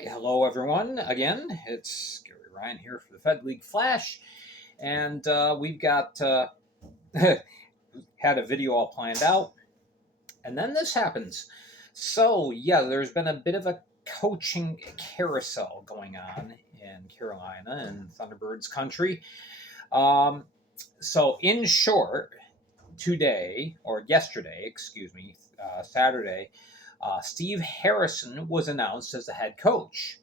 right, hello everyone. Again, it's Gary Ryan here for the Fed League Flash, and we've got had a video all planned out, and then this happens. So yeah, there's been a bit of a coaching carousel going on in Carolina and Thunderbirds country. Um, so in short, today or yesterday, excuse me, Saturday, Steve Harrison was announced as the head coach.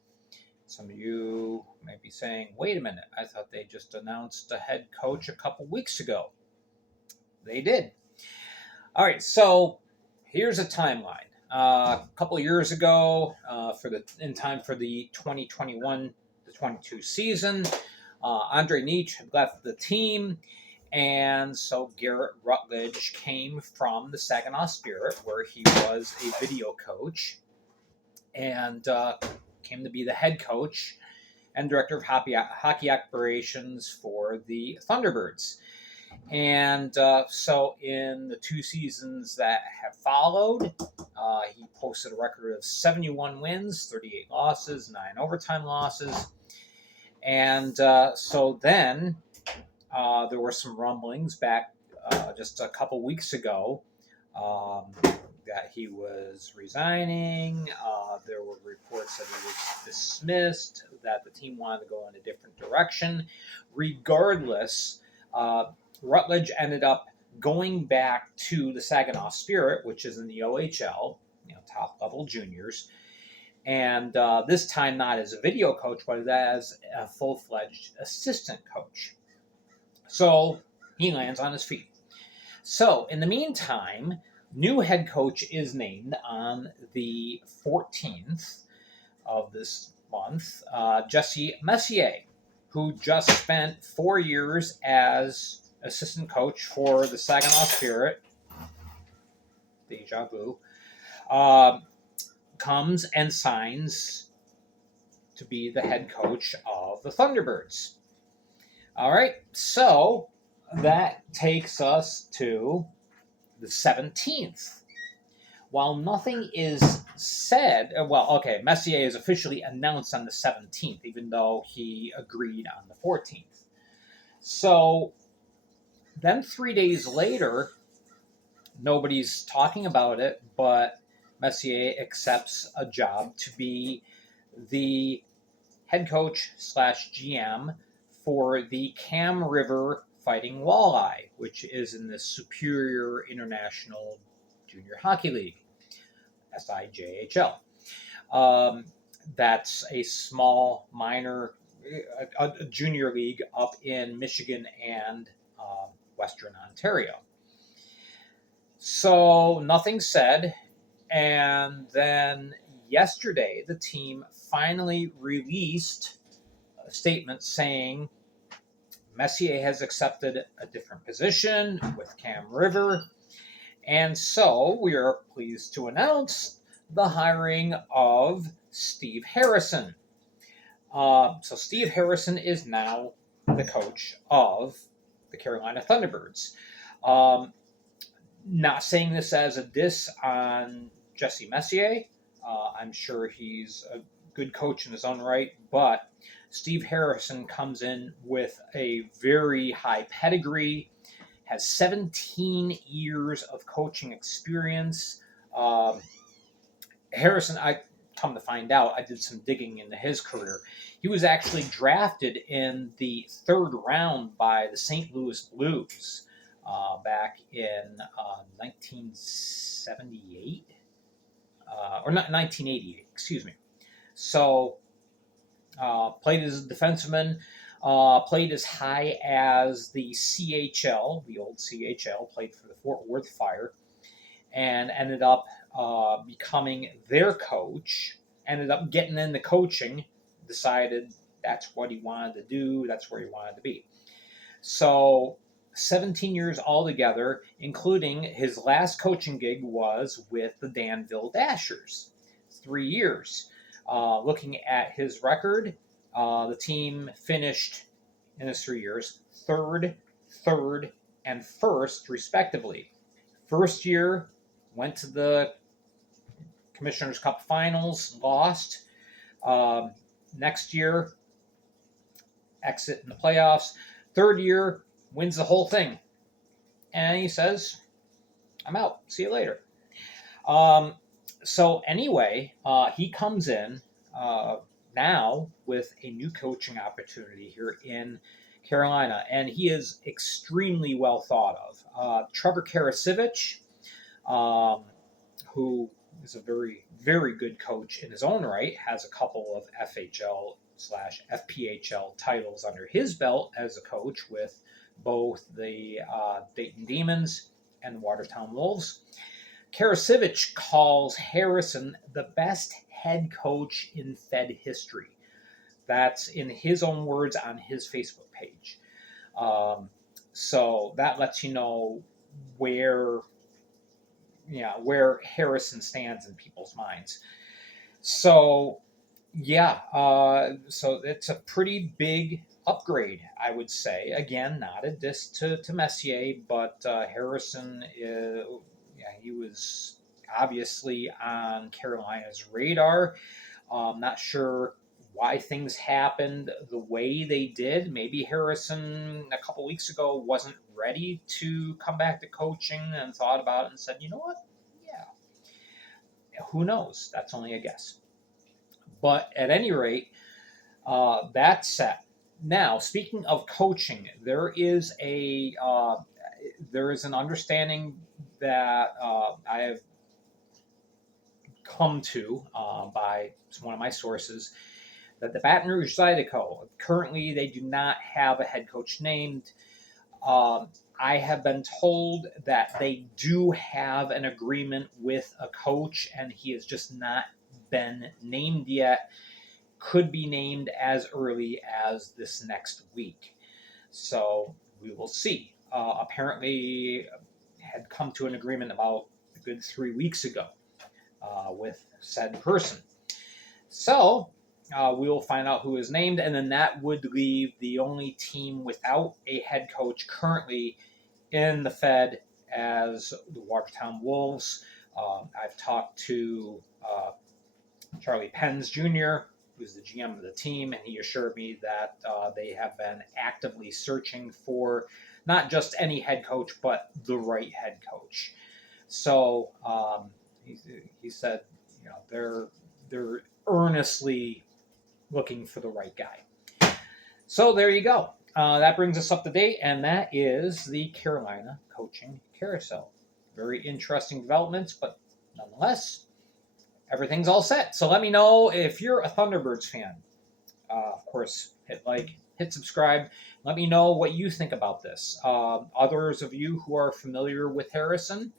Some of you may be saying, wait a minute, I thought they just announced a head coach a couple weeks ago. They did. All right, so here's a timeline. A couple years ago, in time for the 2021 to 22 season, Andre Nietzsche had left the team, and so Garrett Rutledge came from the Saginaw Spirit, where he was a video coach, and came to be the head coach and director of hockey operations for the Thunderbirds. And so in the two seasons that have followed, he posted a record of 71 wins, 38 losses, 9 overtime losses. And so then there were some rumblings back just a couple weeks ago that he was resigning. There were reports that he was dismissed, that the team wanted to go in a different direction. Regardless, Rutledge ended up going back to the Saginaw Spirit, which is in the OHL, top-level juniors, and this time not as a video coach, but as a full-fledged assistant coach. So he lands on his feet. So in the meantime, new head coach is named on the 14th of this month, Jesse Messier, who just spent 4 years as assistant coach for the Saginaw Spirit. Deja vu. Comes and signs to be the head coach of the Thunderbirds. All right, so that takes us to the 17th. While nothing is said, Messier is officially announced on the 17th, even though he agreed on the 14th. So then 3 days later, nobody's talking about it, but Messier accepts a job to be the head coach / GM for the Cam River Fighting Walleye, which is in the Superior International Junior Hockey League, SIJHL. That's a small, minor, a junior league up in Michigan and Western Ontario. So nothing said, and then yesterday the team finally released a statement saying Messier has accepted a different position with Cam River, and so we are pleased to announce the hiring of Steve Harrison. So Steve Harrison is now the coach of the Carolina Thunderbirds. Not saying this as a diss on Jesse Messier. I'm sure he's a good coach in his own right, but Steve Harrison comes in with a very high pedigree, has 17 years of coaching experience. Harrison, I come to find out, I did some digging into his career. He was actually drafted in the 3rd round by the St. Louis Blues back in 1978, or not 1988, excuse me. So played as a defenseman, played as high as the CHL, the old CHL, played for the Fort Worth Fire, and ended up becoming their coach, ended up getting into coaching, decided that's what he wanted to do, that's where he wanted to be. So 17 years altogether, including his last coaching gig was with the Danville Dashers. 3 years. Looking at his record, the team finished in his 3 years third, and first, respectively. First year, went to the Commissioner's Cup Finals, lost. Um, Next year, exit in the playoffs. Third year, wins the whole thing. And he says, I'm out. See you later. Um, so anyway, he comes in now with a new coaching opportunity here in Carolina, and he is extremely well thought of. Trevor Karasevich, um, who is a very, very good coach in his own right, has a couple of FHL/FPHL titles under his belt as a coach with both the Dayton Demons and Watertown Wolves. Karasevich calls Harrison the best head coach in Fed history. That's in his own words on his Facebook page. Um, so that lets you know where where Harrison stands in people's minds. So so it's a pretty big upgrade, I would say. Again, not a diss to Messier, but Harrison, he was obviously on Carolina's radar. Not sure why things happened the way they did. Maybe Harrison a couple weeks ago wasn't ready to come back to coaching and thought about it and said, you know what? Yeah, who knows? That's only a guess. But at any rate, that's set. Now, speaking of coaching, there is an understanding that I have come to by one of my sources that the Baton Rouge Zydeco, currently they do not have a head coach named. I have been told that they do have an agreement with a coach, and he has just not been named yet. Could be named as early as this next week. So we will see. Apparently, had come to an agreement about a good 3 weeks ago with said person. So we will find out who is named, and then that would leave the only team without a head coach currently in the Fed as the Watertown Wolves. I've talked to Charlie Penns Jr., who's the GM of the team, and he assured me that they have been actively searching for not just any head coach, but the right head coach. So he said, they're earnestly looking for the right guy. So there you go. That brings us up to date, and that is the Carolina coaching carousel. Very interesting developments, but nonetheless, everything's all set. So let me know if you're a Thunderbirds fan. Of course, hit like, hit subscribe. Let me know what you think about this. Others of you who are familiar with Harrison,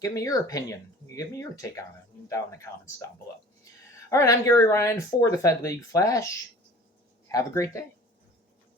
give me your opinion. Give me your take on it down in the comments down below. All right, I'm Gary Ryan for the Fed League Flash. Have a great day.